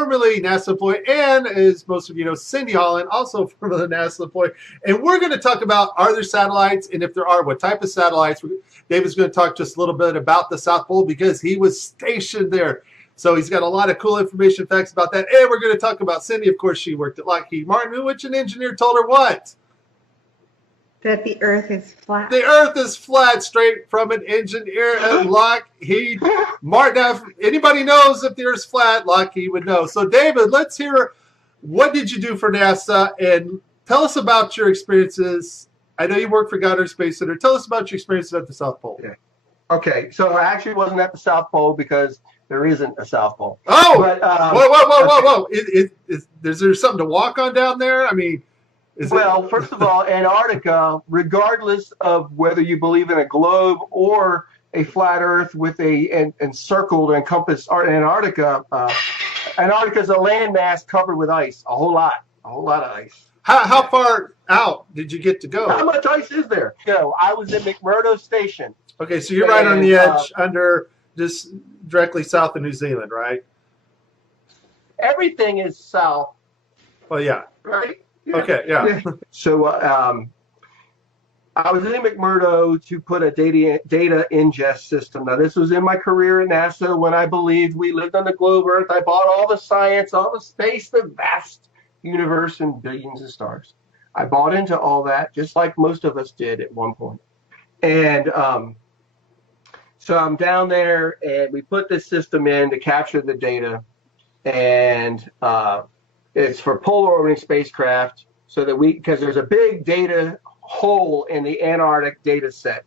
formerly NASA employee, and as most of you know, Cindy Holland, also formerly NASA employee. And we're going to talk about, are there satellites? And if there are, what type of satellites? David's going to talk just a little bit about the South Pole because he was stationed there. So he's got a lot of cool information, facts about that. And we're going to talk about Cindy. Of course, she worked at Lockheed Martin, which an engineer told her what? That the Earth is flat. The Earth is flat, straight from an engineer at Lockheed Martin. Now, if anybody knows if the Earth's flat, Lockheed would know. So, David, let's hear, what did you do for NASA? And tell us about your experiences. I know you work for Goddard Space Center. Tell us about your experiences at the South Pole. Yeah. Okay, so I actually wasn't at the South Pole because there isn't a South Pole. Oh, but, whoa. Is there something to walk on down there? I mean, well, first of all, Antarctica, regardless of whether you believe in a globe or a flat Earth with a encircled, encompassed Antarctica, Antarctica is a landmass covered with ice, a whole lot of ice. How far out did you get to go? How much ice is there? I was at McMurdo Station. Okay, so you're right on the edge, under just directly south of New Zealand, right? Everything is south. Well, yeah. Right? Yeah. Okay, yeah. So I was in McMurdo to put a data ingest system. Now, this was in my career at NASA when I believed we lived on the globe Earth. I bought all the science, all the space, the vast universe, and billions of stars. I bought into all that, just like most of us did at one point. And so I'm down there, and we put this system in to capture the data. And it's for polar orbiting spacecraft, so that because there's a big data hole in the Antarctic data set,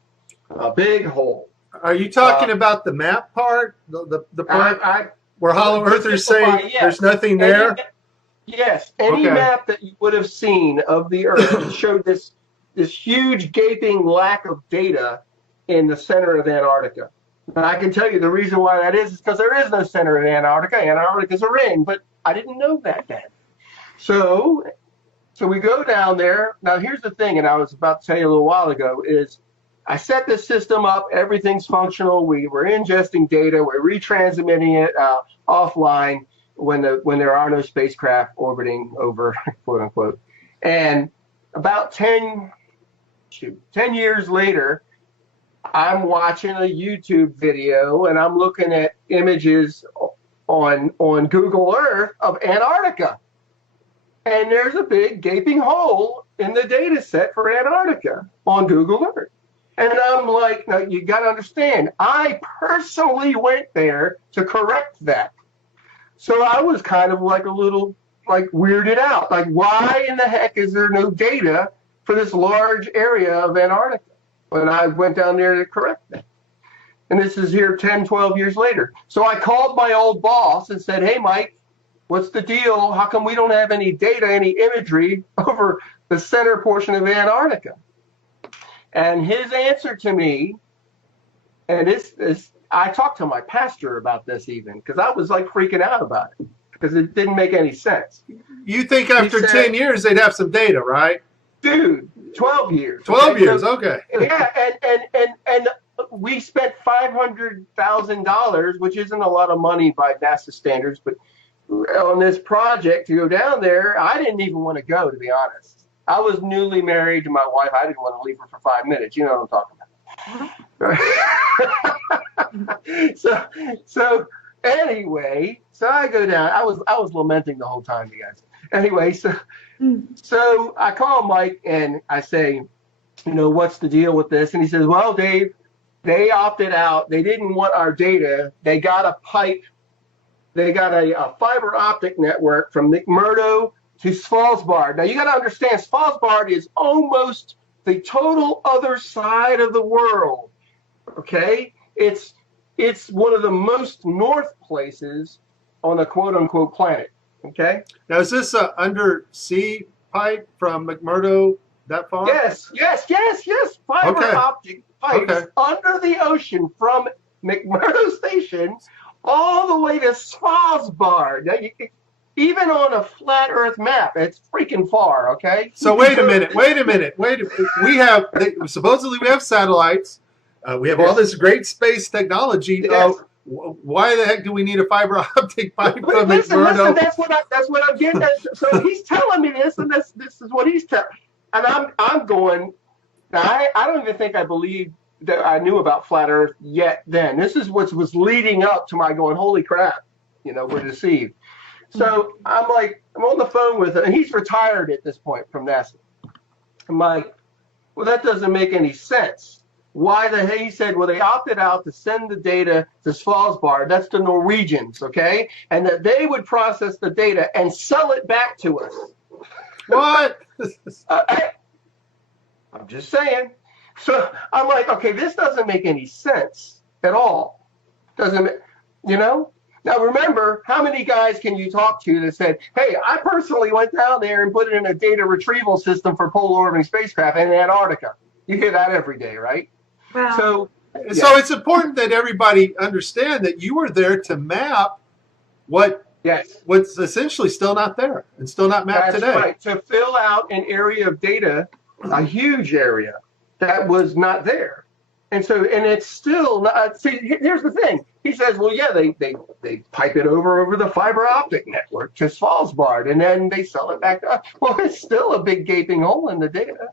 a big hole. Are you talking about the map part, the part where Hollow Earthers say there's nothing there? Yes, any map that you would have seen of the Earth showed this huge gaping lack of data in the center of Antarctica. And I can tell you the reason why that is because there is no center in Antarctica. Antarctica is a ring, but I didn't know that then. So we go down there. Now, here's the thing, and I was about to tell you a little while ago, is I set this system up. Everything's functional. We were ingesting data. We're retransmitting it offline when there are no spacecraft orbiting over, quote unquote. And about 10 years later, I'm watching a YouTube video, and I'm looking at images on Google Earth of Antarctica. And there's a big gaping hole in the data set for Antarctica on Google Earth. And I'm like, now you got to understand, I personally went there to correct that. So I was kind of like a little weirded out. Like, why in the heck is there no data for this large area of Antarctica? When I went down there to correct that. And this is here 10, 12 years later. So I called my old boss and said, hey, Mike, what's the deal? How come we don't have any data, any imagery over the center portion of Antarctica? And his answer to me, and I talked to my pastor about this even, because I was like freaking out about it, because it didn't make any sense. You think after 10 years they'd have some data, right? Dude, 12 years. 12 years, okay. Yeah, and we spent $500,000, which isn't a lot of money by NASA standards, but on this project to go down there, I didn't even want to go, to be honest. I was newly married to my wife. I didn't want to leave her for 5 minutes. You know what I'm talking about. So anyway, so I go down. I was lamenting the whole time, you guys. Anyway, so I call Mike and I say, what's the deal with this? And he says, well, Dave, they opted out. They didn't want our data. They got a pipe. They got a fiber optic network from McMurdo to Svalbard. Now, you got to understand, Svalbard is almost the total other side of the world, okay? It's one of the most north places on the quote-unquote planet, okay? Now, is this an undersea pipe from McMurdo that far? Yes. Fiber optic pipes under the ocean from McMurdo Station all the way to Svalbard. Now, even on a flat Earth map, it's freaking far, okay? So wait a minute. Supposedly we have satellites. We have all this great space technology. Yes. why the heck do we need a fiber optic pipe from Listen, McMurdo? that's what I'm getting at. So he's telling me this, and this is what he's telling. And I'm going. Now I don't even think I believe that I knew about flat Earth yet. Then this is what was leading up to my going, holy crap, we're deceived. So I'm on the phone with him, and he's retired at this point from NASA. I'm like, well, that doesn't make any sense. Why the hell? He said, well, they opted out to send the data to Svalbard. That's the Norwegians, okay? And that they would process the data and sell it back to us. What? I'm just saying. So I'm like, okay, this doesn't make any sense at all. Doesn't, Now remember, how many guys can you talk to that said, hey, I personally went down there and put it in a data retrieval system for polar orbiting spacecraft in Antarctica? You hear that every day, right? Wow. So it's important that everybody understand that you were there to map what's essentially still not there and still not mapped today. That's right. To fill out an area of data, a huge area that was not there. And it's still not. See, here's the thing. He says, well, yeah, they pipe it over the fiber optic network to Svalbard, and then they sell it back to us. Well, it's still a big gaping hole in the data.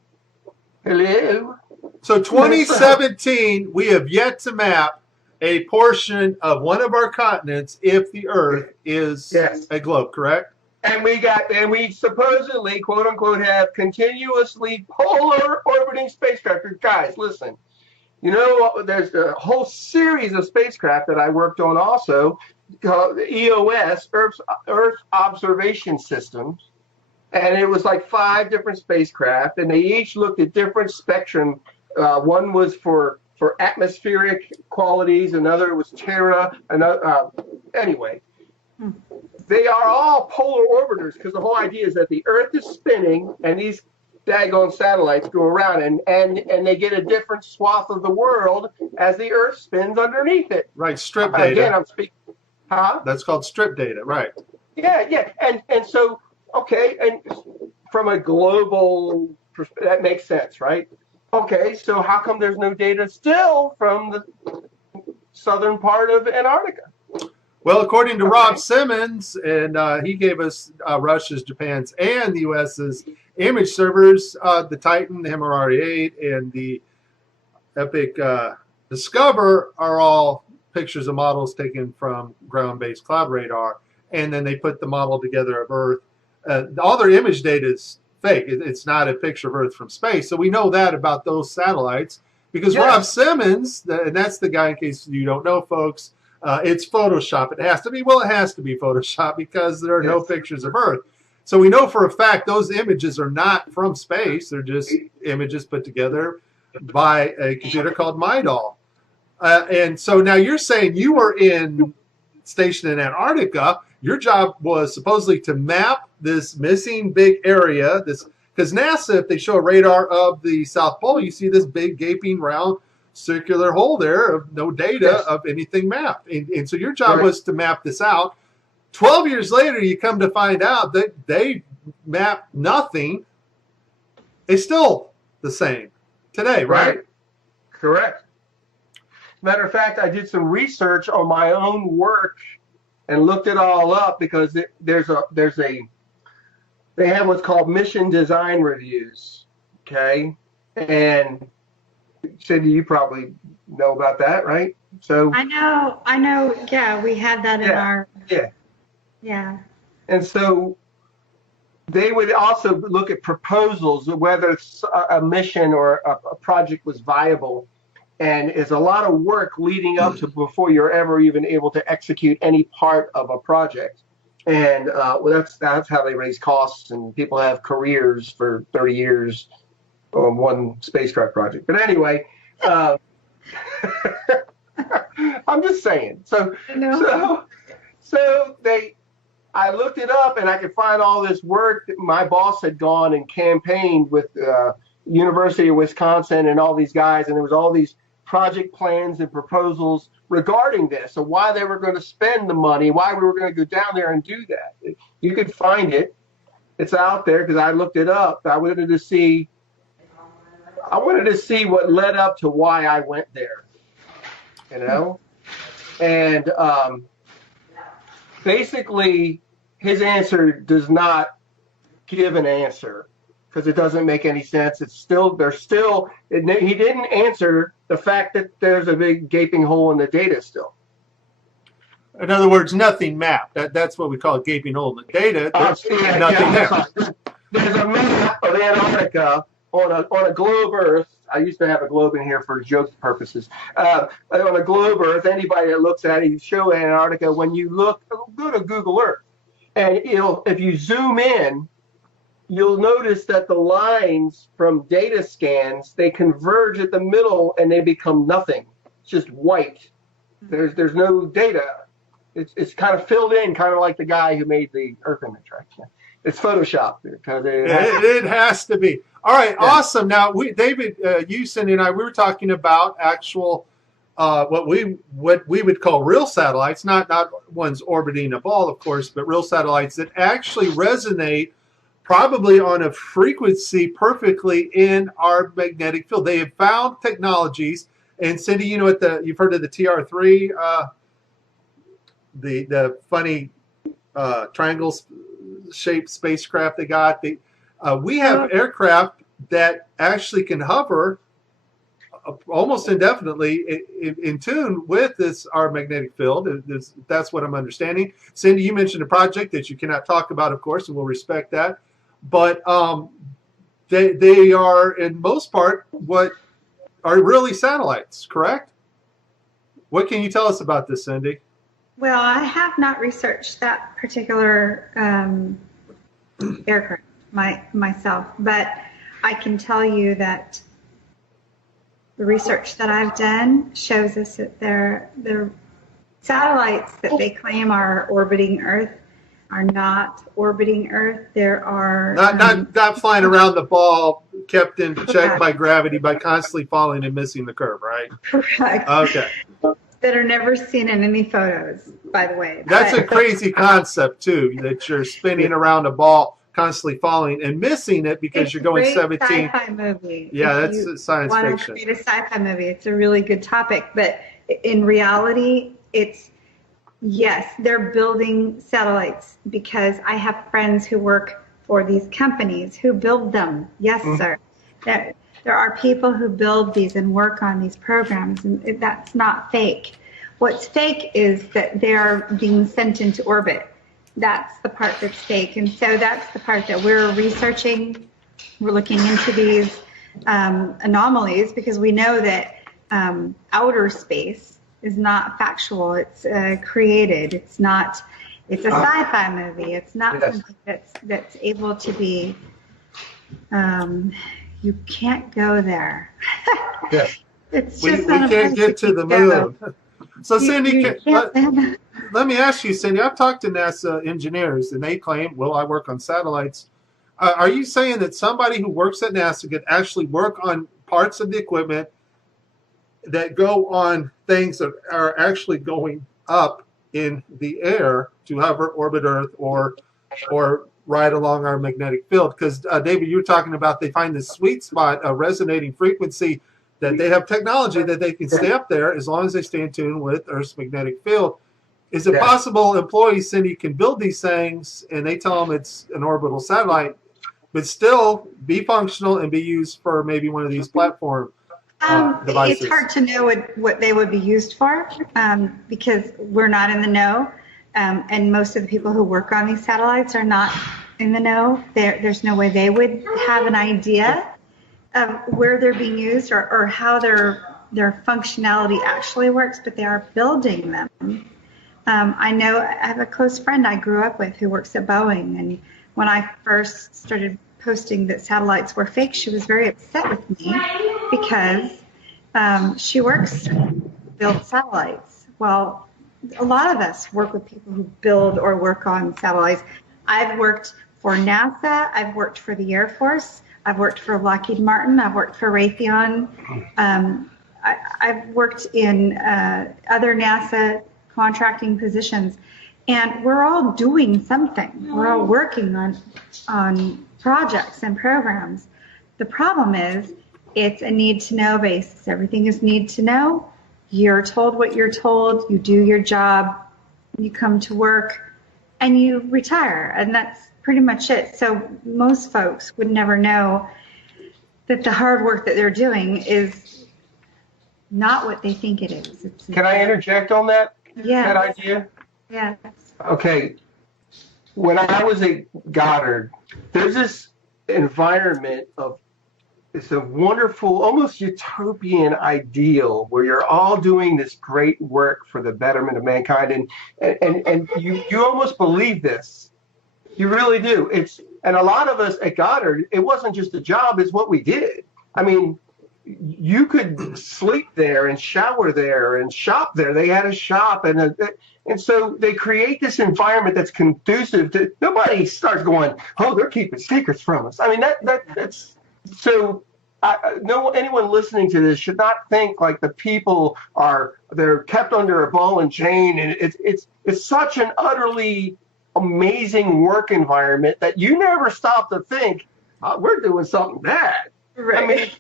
Hello. So 2017, we have yet to map a portion of one of our continents if the Earth is a globe, correct? And we supposedly, quote unquote, have continuously polar orbiting spacecraft. Guys, listen. There's a whole series of spacecraft that I worked on also, called EOS, Earth Observation Systems. And it was like 5 different spacecraft, and they each looked at different spectrum. One was for atmospheric qualities, another was Terra, anyway. They are all polar orbiters because the whole idea is that the Earth is spinning and these daggone satellites go around and they get a different swath of the world as the Earth spins underneath it. Right, strip data. Again, I'm speaking. Huh? That's called strip data, right? Yeah. And so, okay, and from a global perspective, that makes sense, right? Okay, so how come there's no data still from the southern part of Antarctica? Well, according to Rob Simmons, and he gave us Russia's, Japan's, and the U.S.'s image servers, the Titan, the MRR-8, and the Epic Discover are all pictures of models taken from ground-based cloud radar, and then they put the model together of Earth. All their image data is fake. It's not a picture of Earth from space. So we know that about those satellites because Rob Simmons, and that's the guy, in case you don't know, folks, it's Photoshop. It has to be. Well, it has to be Photoshop because there are no pictures of Earth. So we know for a fact those images are not from space. They're just images put together by a computer called MyDoll. And so now you're saying you were stationed in Antarctica. Your job was supposedly to map this missing big area. Because NASA, if they show a radar of the South Pole, you see this big gaping round circular hole there of no data of anything mapped. And so your job was to map this out. 12 years later, you come to find out that they mapped nothing. It's still the same today, right? Correct. Matter of fact, I did some research on my own work and looked it all up because they have what's called mission design reviews. Okay, and Cindy, you probably know about that, right? So I know. Yeah, we had that in our. Yeah. And so they would also look at proposals, whether a mission or a project was viable. And it's a lot of work leading up to before you're ever even able to execute any part of a project. And that's how they raise costs, and people have careers for 30 years on one spacecraft project. But anyway, I'm just saying. I looked it up, and I could find all this work that my boss had gone and campaigned with University of Wisconsin and all these guys, and there was all these project plans and proposals regarding this, so why they were going to spend the money, why we were going to go down there and do that. You could find it. It's out there because I looked it up. I wanted to see what led up to why I went there, And basically, his answer does not give an answer because it doesn't make any sense. It's still, he didn't answer the fact that there's a big gaping hole in the data still. In other words, nothing mapped. That's what we call a gaping hole in the data. There's nothing there. There's a map of Antarctica on a globe Earth. I used to have a globe in here for joke purposes. On a globe Earth, anybody that looks at it, you show Antarctica. When you look, go to Google Earth, and if you zoom in, you'll notice that the lines from data scans, they converge at the middle and they become nothing. It's just white. There's no data. It's kind of filled in, kind of like the guy who made the Earth image, right? It's Photoshop because it has to be. All right, yeah. Awesome. Now, David, you, Cindy, and I, we were talking about actual what we would call real satellites, not ones orbiting a ball, of course, but real satellites that actually resonate probably on a frequency perfectly in our magnetic field. They have found technologies, and Cindy, you know, you've heard of the TR3, the funny triangle-shaped spacecraft they got. We have aircraft that actually can hover almost indefinitely in tune with our magnetic field. That's what I'm understanding. Cindy, you mentioned a project that you cannot talk about, of course, and we'll respect that. But they are, in most part, what are really satellites, correct? What can you tell us about this, Cindy? Well, I have not researched that particular aircraft myself, but I can tell you that the research that I've done shows us that the satellites that they claim are orbiting Earth are not orbiting Earth. There are not flying around the ball, kept in check by gravity by constantly falling and missing the curve, right? Correct. Okay. That are never seen in any photos, by the way. That's a crazy concept too, that you're spinning around a ball, constantly falling and missing it because you're going 17. Sci-fi movie. Yeah, that's science fiction. Want to create a sci-fi movie? It's a really good topic, but in reality, yes, they're building satellites because I have friends who work for these companies who build them. Yes, sir. There are people who build these and work on these programs, and that's not fake. What's fake is that they're being sent into orbit. That's the part that's fake, and so that's the part that we're researching. We're looking into these anomalies because we know that outer space is not factual. It's created. It's not. It's a sci-fi movie. It's not something that's able to be. You can't go there. Yes. It's we just can't get to the moon. So, Cindy, let me ask you, Cindy, I've talked to NASA engineers, and they claim, well, I work on satellites. Are you saying that somebody who works at NASA could actually work on parts of the equipment that go on things that are actually going up in the air to hover, orbit Earth, or right along our magnetic field? Because David, you were talking about they find this sweet spot, a resonating frequency, that they have technology that they can stay up there as long as they stay in tune with Earth's magnetic field. Is it possible employees, Cindy, can build these things and they tell them it's an orbital satellite, but still be functional and be used for maybe one of these platform devices? It's hard to know what they would be used for because we're not in the know. And most of the people who work on these satellites are not in the know. There's no way they would have an idea of where they're being used or how their functionality actually works, but they are building them. I know I have a close friend I grew up with who works at Boeing, and when I first started posting that satellites were fake, she was very upset with me because she works to build satellites. Well, a lot of us work with people who build or work on satellites. I've worked for NASA. I've worked for the Air Force. I've worked for Lockheed Martin. I've worked for Raytheon. I've worked in other NASA contracting positions, and we're all doing something. We're all working on projects and programs. The problem is it's a need-to-know basis. Everything is need to know. You're told what you're told, you do your job, you come to work, and you retire, and that's pretty much it. So most folks would never know that the hard work that they're doing is not what they think it is. Can I interject on that? Yeah. That idea? Yes. Okay. When I was at Goddard, there's this environment of, it's a wonderful, almost utopian ideal where you're all doing this great work for the betterment of mankind, and you almost believe this. You really do. And a lot of us at Goddard, it wasn't just a job, it's what we did. I mean, you could sleep there and shower there and shop there. They had a shop, and so they create this environment that's conducive to, nobody starts going, oh, they're keeping secrets from us. I mean, that's so. Anyone listening to this should not think like the people they're kept under a ball and chain, and it's such an utterly amazing work environment that you never stop to think, we're doing something bad. Right. I mean,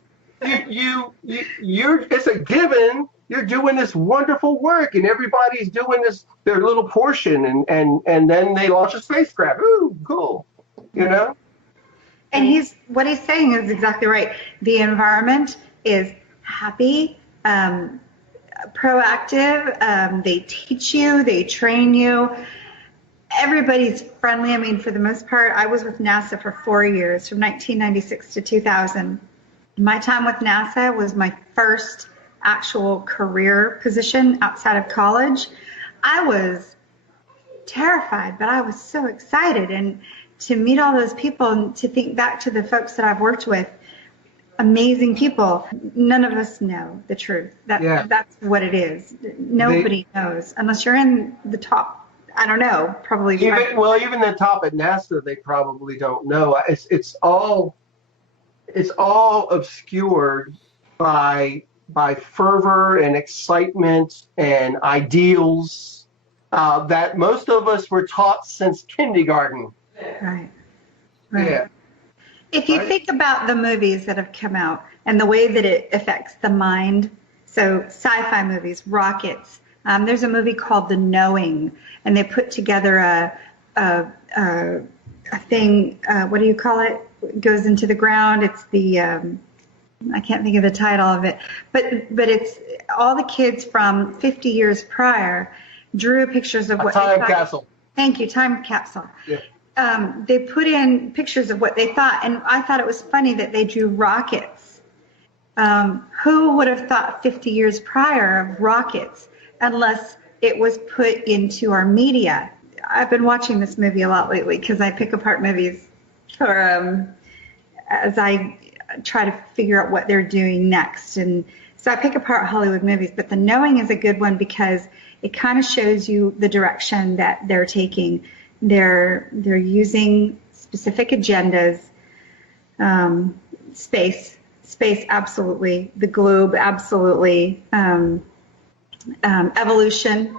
you're it's a given. You're doing this wonderful work, and everybody's doing their little portion, and then they launch a spacecraft. Ooh, cool. You know. And what he's saying is exactly right. The environment is happy, proactive. They teach you, they train you. Everybody's friendly. I mean, for the most part, I was with NASA for 4 years, from 1996 to 2000. My time with NASA was my first actual career position outside of college. I was terrified, but I was so excited. And to meet all those people and to think back to the folks that I've worked with, amazing people. None of us know the truth. That's what it is. Nobody knows unless you're in the top. I don't know. Probably. Even the top at NASA, they probably don't know. It's all obscured by fervor and excitement and ideals that most of us were taught since kindergarten. Right. Yeah. If you think about the movies that have come out and the way that it affects the mind, so sci-fi movies, rockets. There's a movie called The Knowing, and they put together a thing. What do you call it? It goes into the ground. It's the I can't think of the title of it, but it's all the kids from 50 years prior drew pictures of what time capsule. Thank you, time capsule. Yeah. They put in pictures of what they thought, and I thought it was funny that they drew rockets. Who would have thought 50 years prior of rockets unless it was put into our media? I've been watching this movie a lot lately because I pick apart movies for as I try to figure out what they're doing next. And so I pick apart Hollywood movies, but The Knowing is a good one because it kind of shows you the direction that they're taking. They're using specific agendas, space absolutely, the globe absolutely, evolution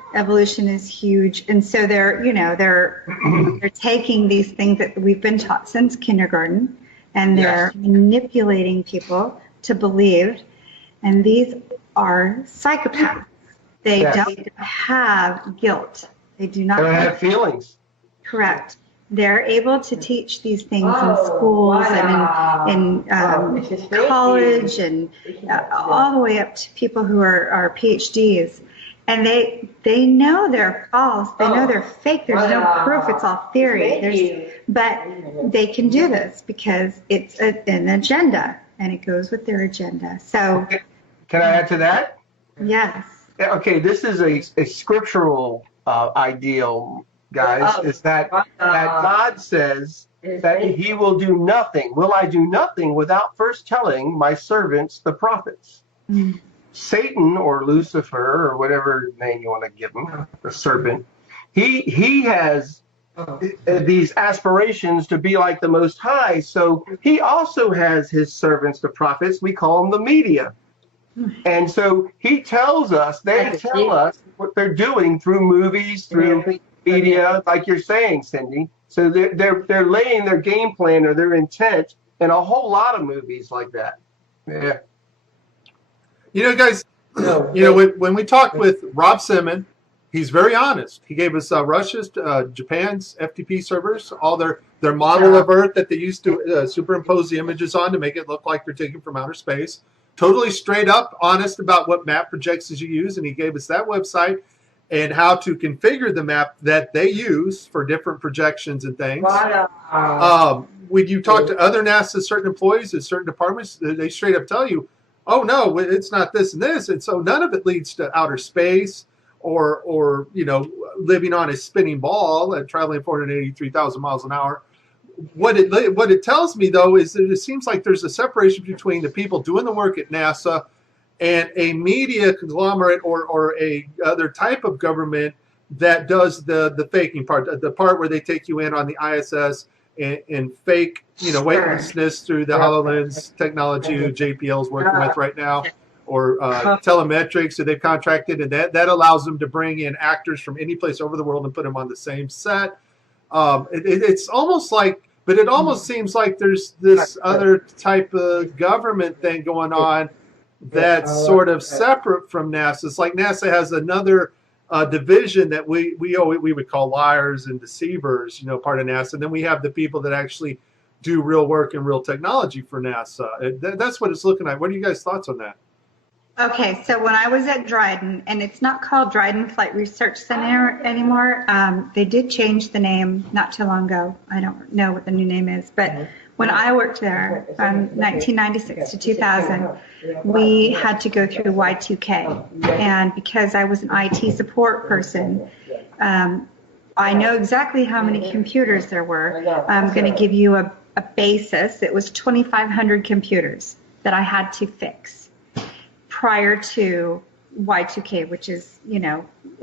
is huge, and so they're taking these things that we've been taught since kindergarten, and they're manipulating people to believe, and these are psychopaths. They don't have guilt. They do not have feelings. Correct. They're able to teach these things in schools and in college and all the way up to people who are PhDs. And they know they're false. They know they're fake. There's no proof. It's all theory. But they can do this because it's an agenda, and it goes with their agenda. So, can I add to that? Yes. Okay, this is a scriptural ideal, guys, is that God says that he will do nothing. Will I do nothing without first telling my servants, the prophets? Mm. Satan, or Lucifer, or whatever name you want to give him, the serpent, he has these aspirations to be like the Most High. So he also has his servants, the prophets. We call them the media. And so he tells us, they tell us what they're doing through movies, through media, like you're saying, Cindy. So they're laying their game plan or their intent in a whole lot of movies like that. Yeah. You know, guys, when we talked with Rob Simon, he's very honest. He gave us Russia's, Japan's FTP servers, all their model of Earth that they used to superimpose the images on to make it look like they're taken from outer space. Totally straight up honest about what map projections you use, and he gave us that website and how to configure the map that they use for different projections and things. When you talk to other NASA certain employees at certain departments, they straight up tell you, oh no, it's not this and this, and so none of it leads to outer space or living on a spinning ball and traveling 483,000 miles an hour. What it tells me though is that it seems like there's a separation between the people doing the work at NASA and a media conglomerate or a other type of government that does the faking part, the part where they take you in on the ISS and fake, weightlessness through the HoloLens technology JPL is working with right now, or telemetrics that they've contracted, and that allows them to bring in actors from any place over the world and put them on the same set. It's almost like, but it almost seems like there's this other type of government thing going on that's sort of separate from NASA. It's like NASA has another division that we would call liars and deceivers, part of NASA. And then we have the people that actually do real work and real technology for NASA. That's what it's looking like. What are you guys' thoughts on that? Okay, so when I was at Dryden, and it's not called Dryden Flight Research Center anymore, they did change the name not too long ago. I don't know what the new name is, but when I worked there from 1996 to 2000, we had to go through Y2K. And because I was an IT support person, I know exactly how many computers there were. I'm going to give you a basis. It was 2,500 computers that I had to fix prior to Y2K, which is,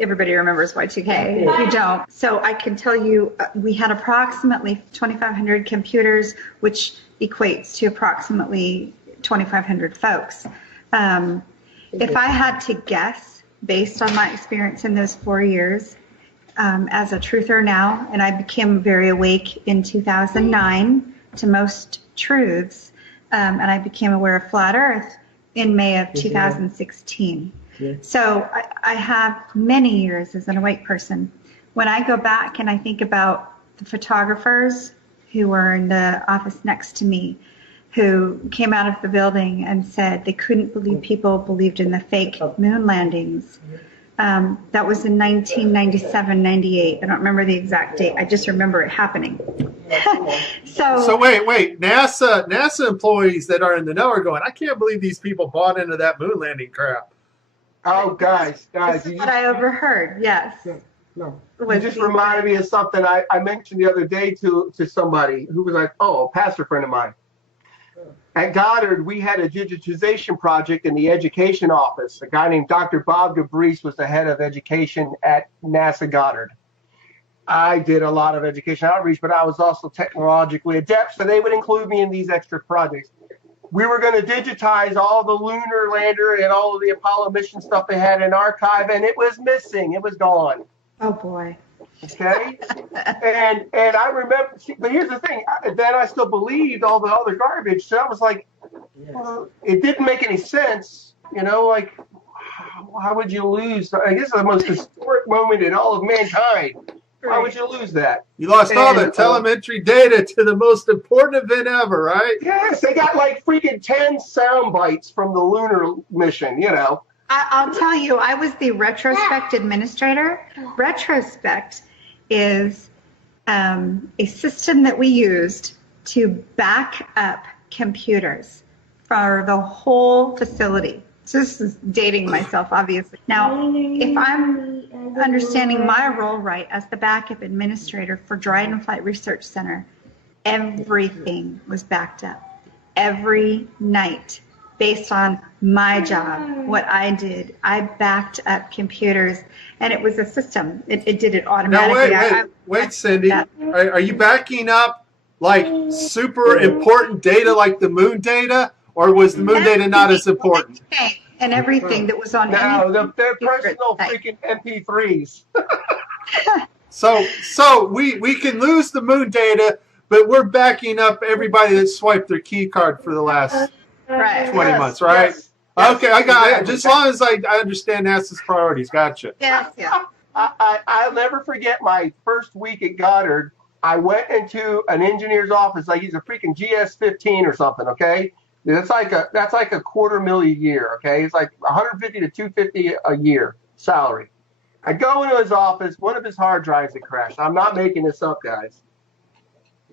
everybody remembers Y2K. If you don't. So I can tell you we had approximately 2,500 computers, which equates to approximately 2,500 folks. If I had to guess, based on my experience in those 4 years, as a truther now, and I became very awake in 2009 to most truths, and I became aware of flat Earth in May of 2016. So I have many years as an awake person. When I go back and I think about the photographers who were in the office next to me, who came out of the building and said they couldn't believe people believed in the fake moon landings. That was in 1997, 98. I don't remember the exact date. I just remember it happening. So wait. NASA employees that are in the know are going, I can't believe these people bought into that moon landing crap. Oh, guys. This is what I overheard, yes. No. You just reminded me of something I mentioned the other day to somebody who was like, a pastor friend of mine. At Goddard, we had a digitization project in the education office. A guy named Dr. Bob Gabrice was the head of education at NASA Goddard. I did a lot of education outreach, but I was also technologically adept, so they would include me in these extra projects. We were going to digitize all the lunar lander and all of the Apollo mission stuff they had in archive, and it was missing. It was gone. Oh, boy. Okay? and I remember, but here's the thing. Then I still believed all the other garbage, so I was like, well, it didn't make any sense. Like, how would you lose? I guess the most historic moment in all of mankind. Why would you lose that? You lost all the telemetry data to the most important event ever, right? Yes, they got like freaking 10 sound bites from the lunar mission, I'll tell you, I was the retrospect administrator. Retrospect is a system that we used to back up computers for the whole facility. So this is dating myself, obviously. Now, if I'm understanding my role right as the backup administrator for Dryden Flight Research Center, everything was backed up every night based on my job, what I did. I backed up computers, and it was a system. It did it automatically. Now, wait, Cindy. Are you backing up like super important data like the moon data? Or was the moon data not as important? And everything that was on. No, they're personal freaking MP3s. So we can lose the moon data, but we're backing up everybody that swiped their key card for the last 20 months, right? Yes. Okay, I got just as long as I understand NASA's priorities. Gotcha. Yes, yeah. I'll never forget my first week at Goddard. I went into an engineer's office like he's a freaking GS-15 or something. Okay, that's like a $250,000 a year. Okay, it's like 150 to 250 a year salary. I go into his office. One of his hard drives had crashed. I'm not making this up, guys.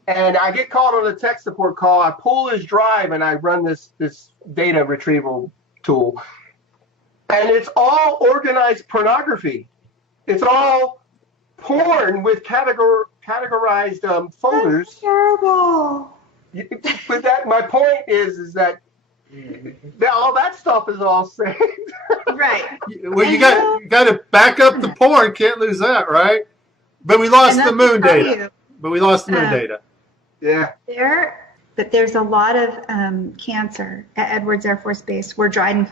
And I get called on a tech support call. I pull his drive and I run this data retrieval tool, and it's all organized pornography. It's all porn with categorized folders. That's terrible. But that my point is that all that stuff is all saved. Right. Well, you got to back up the porn. Can't lose that, right? But we lost the moon data. Yeah. There's a lot of cancer at Edwards Air Force Base where Dryden